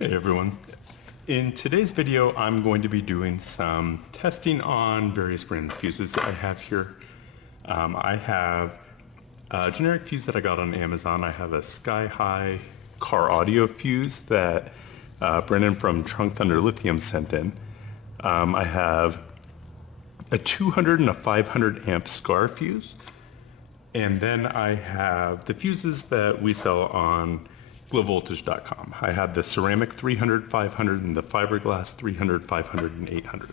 Hey everyone. In today's video, I'm going to be doing some testing on various brand fuses I have here. I have a generic fuse that I got on Amazon. I have a sky-high car audio fuse that Brennan from Trunk Thunder Lithium sent in. I have a 200 and a 500 amp SCAR fuse. And then I have the fuses that we sell on glowvoltage.com. I have the ceramic 300, 500, and the fiberglass 300, 500, and 800.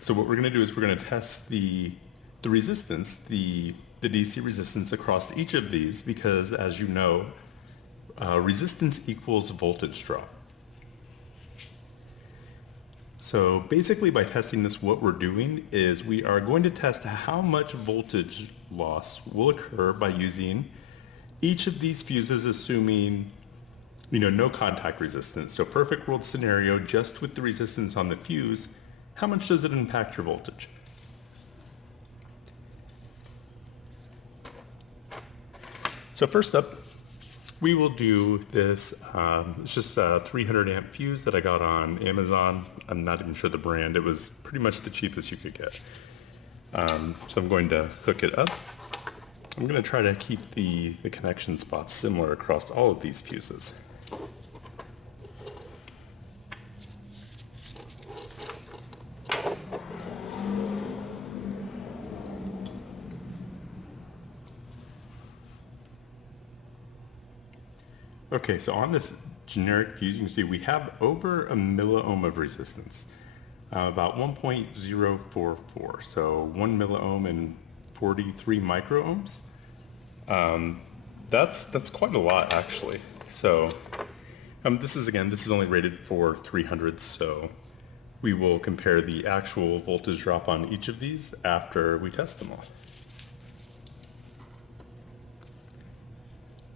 So what we're going to do is we're going to test the resistance, the DC resistance across each of these, because as you know, resistance equals voltage drop. So basically by testing this, what we're doing is we are going to test how much voltage loss will occur by using each of these fuses, assuming no contact resistance. So perfect world scenario, just with the resistance on the fuse, how much does it impact your voltage? So first up, we will do this. It's just a 300 amp fuse that I got on Amazon. I'm not even sure the brand. It was pretty much the cheapest you could get. So I'm going to hook it up. I'm going to try to keep the connection spots similar across all of these fuses. Okay, so on this generic fuse, you can see we have over a milliohm of resistance, about 1.044, so 1 milliohm and 43 microohms. That's quite a lot actually. So this is only rated for 300, so we will compare the actual voltage drop on each of these after we test them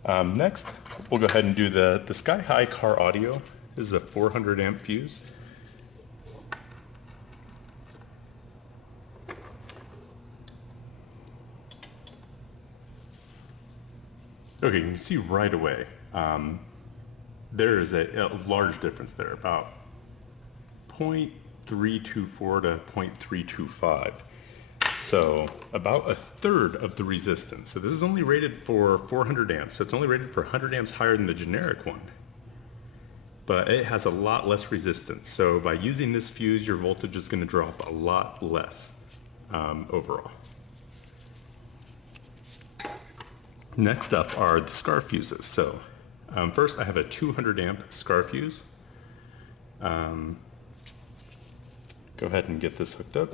all. Next, we'll go ahead and do the Sky High car audio. This is a 400 amp fuse. Okay, you can see right away, there is a large difference there, about 0.324 to 0.325. So about a third of the resistance. So this is only rated for 400 amps, so it's only rated for 100 amps higher than the generic one. But it has a lot less resistance. So by using this fuse, your voltage is going to drop a lot less overall. Next up are the SCAR fuses. So first I have a 200 amp SCAR fuse. Go ahead and get this hooked up.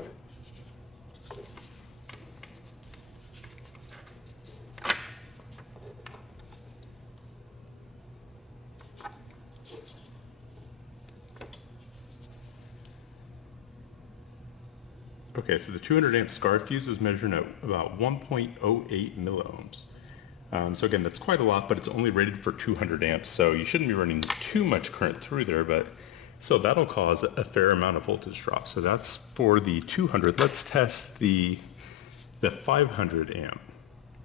Okay, so the 200 amp SCAR fuse is measuring at about 1.08 milliohms. So again, that's quite a lot, but it's only rated for 200 amps, so you shouldn't be running too much current through there, but so that'll cause a fair amount of voltage drop. So that's for the 200. Let's test the 500 amp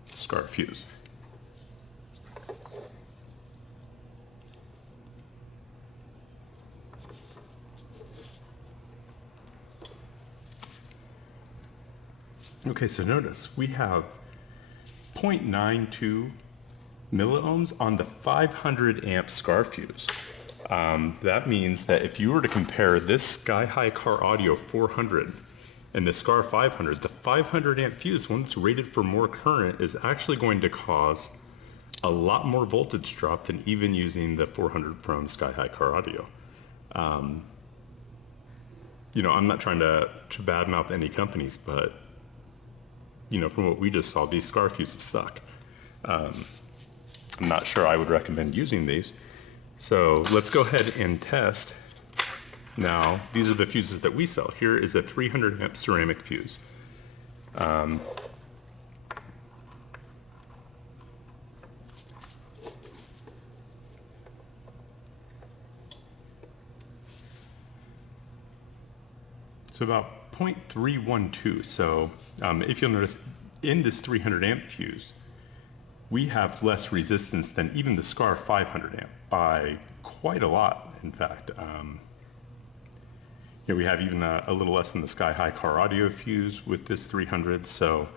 SCAR fuse. Okay, so notice we have 0.92 milliohms on the 500 amp SCAR fuse. That means that if you were to compare this Sky High car audio 400 and the SCAR 500, the 500 amp fuse, one that's rated for more current, is actually going to cause a lot more voltage drop than even using the 400 from Sky High car audio. I'm not trying to badmouth any companies, but from what we just saw, these SCAR fuses suck. I'm not sure I would recommend using these. So let's go ahead and test. Now, these are the fuses that we sell. Here is a 300 amp ceramic fuse. So about 0.312. So if you'll notice, in this 300 amp fuse, we have less resistance than even the SCAR 500 amp by quite a lot, in fact. We have even a little less than the Sky-High car audio fuse with this 300. So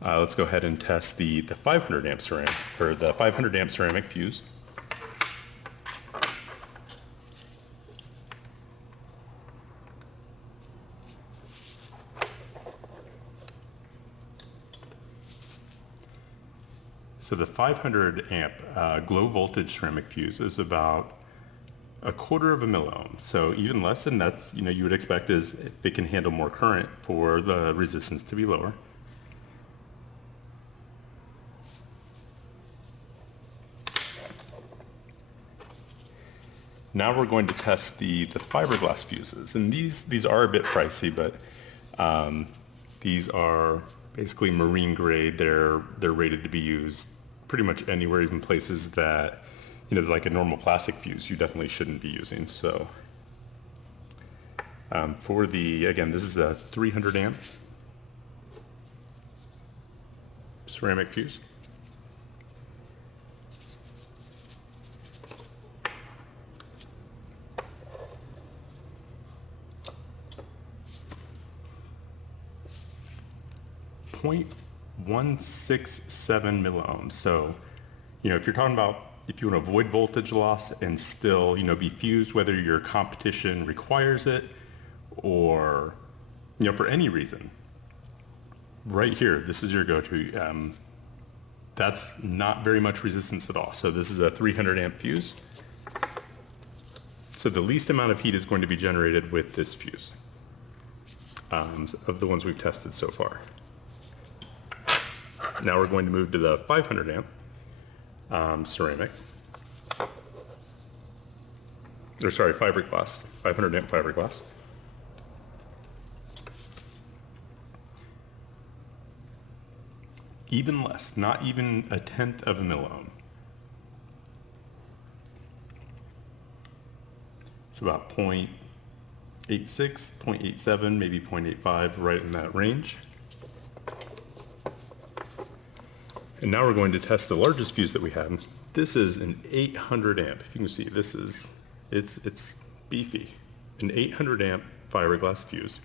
let's go ahead and test the 500 amp ceramic, or the 500 amp ceramic fuse. So the 500 amp Glowe voltage ceramic fuse is about a quarter of a milliohm. So even less than that's, you would expect is it can handle more current for the resistance to be lower. Now we're going to test the fiberglass fuses, and these are a bit pricey, but these are basically marine grade. They're rated to be used pretty much anywhere, even places that like a normal plastic fuse you definitely shouldn't be using. So for again, this is a 300 amp ceramic fuse. .167 milliohms. So, if you're talking about if you want to avoid voltage loss and still, be fused, whether your competition requires it or, for any reason, right here, this is your go-to. That's not very much resistance at all. So this is a 300 amp fuse. So the least amount of heat is going to be generated with this fuse of the ones we've tested so far. Now we're going to move to the 500 amp ceramic. Or sorry, fiberglass. 500 amp fiberglass. Even less, not even a tenth of a milliohm. It's about 0.86, 0.87, maybe 0.85, right in that range. And now we're going to test the largest fuse that we have. This is an 800 amp. If you can see, it's beefy. An 800 amp fiberglass fuse.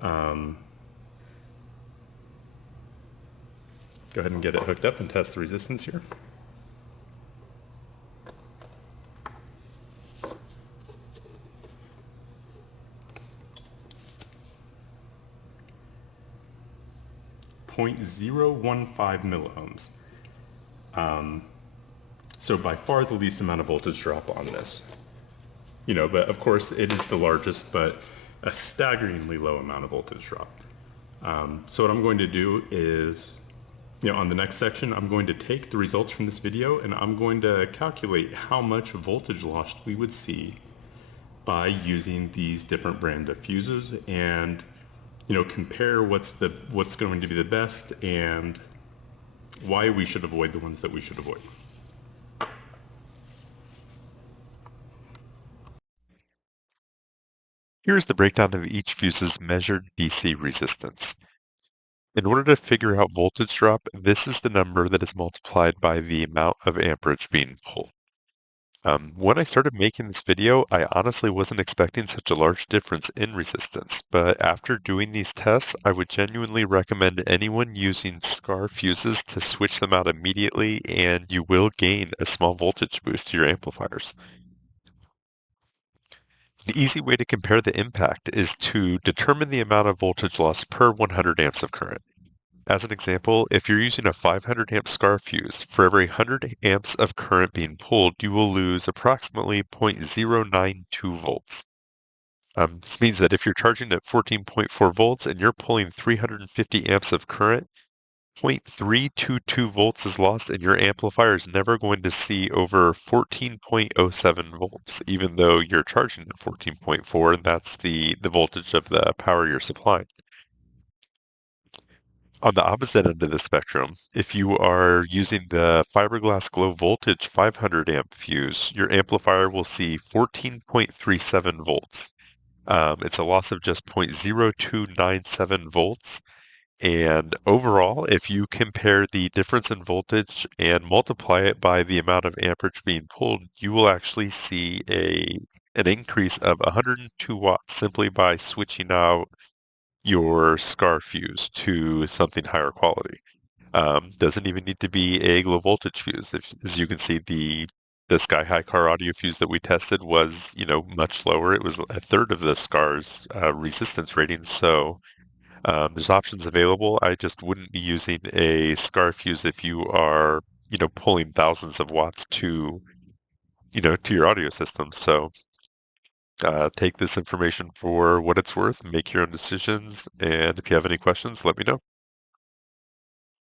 Go ahead and get it hooked up and test the resistance here. .015 milliohms. So by far the least amount of voltage drop on this. But of course it is the largest, but a staggeringly low amount of voltage drop. So what I'm going to do is, on the next section, I'm going to take the results from this video and I'm going to calculate how much voltage loss we would see by using these different brand of fuses and compare what's going to be the best and why we should avoid the ones that we should avoid. Here's the breakdown of each fuse's measured DC resistance. In order to figure out voltage drop, this is the number that is multiplied by the amount of amperage being pulled. When I started making this video, I honestly wasn't expecting such a large difference in resistance, but after doing these tests, I would genuinely recommend anyone using SCAR fuses to switch them out immediately, and you will gain a small voltage boost to your amplifiers. The easy way to compare the impact is to determine the amount of voltage loss per 100 amps of current. As an example, if you're using a 500 amp SCAR fuse, for every 100 amps of current being pulled, you will lose approximately 0.092 volts. This means that if you're charging at 14.4 volts and you're pulling 350 amps of current, 0.322 volts is lost and your amplifier is never going to see over 14.07 volts, even though you're charging at 14.4 and that's the voltage of the power you're supplying. On the opposite end of the spectrum, if you are using the Fiberglass Glowe voltage 500 amp fuse, your amplifier will see 14.37 volts. It's a loss of just 0.0297 volts, And overall, if you compare the difference in voltage and multiply it by the amount of amperage being pulled, you will actually see an increase of 102 watts simply by switching out your SCAR fuse to something higher quality. Doesn't even need to be a low voltage fuse. As you can see, the Sky High car audio fuse that we tested was, much lower. It was a third of the SCAR's resistance rating. So there's options available. I just wouldn't be using a SCAR fuse if you are, pulling thousands of watts to your audio system. So take this information for what it's worth, make your own decisions, and if you have any questions, let me know.